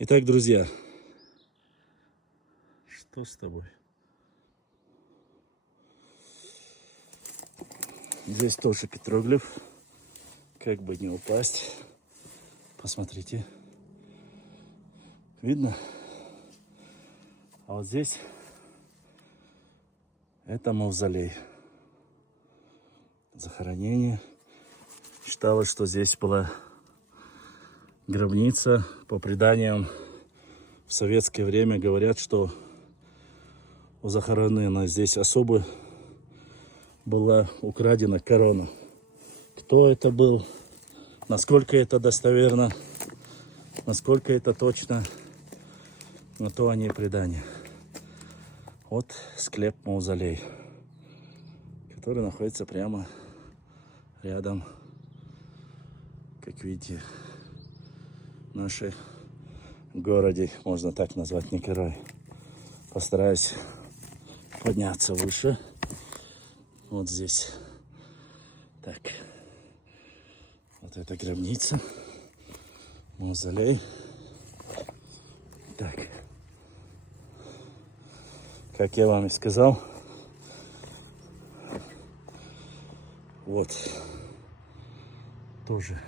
Итак, друзья, что с тобой? Здесь тоже петроглиф, как бы не упасть. Посмотрите, видно? А вот здесь это мавзолей, захоронение. Считалось, что здесь была гробница. По преданиям, в советское время говорят, что у захороненной здесь особо была украдена корона. Кто это был, насколько это достоверно, насколько это точно, на то они и предания. Вот склеп-мавзолей, который находится прямо рядом, как видите, в нашем городе, можно так назвать, Николай. Постараюсь подняться выше. Вот здесь. Так. Вот эта гробница. Мавзолей. Так. Как я вам и сказал. Вот. Тоже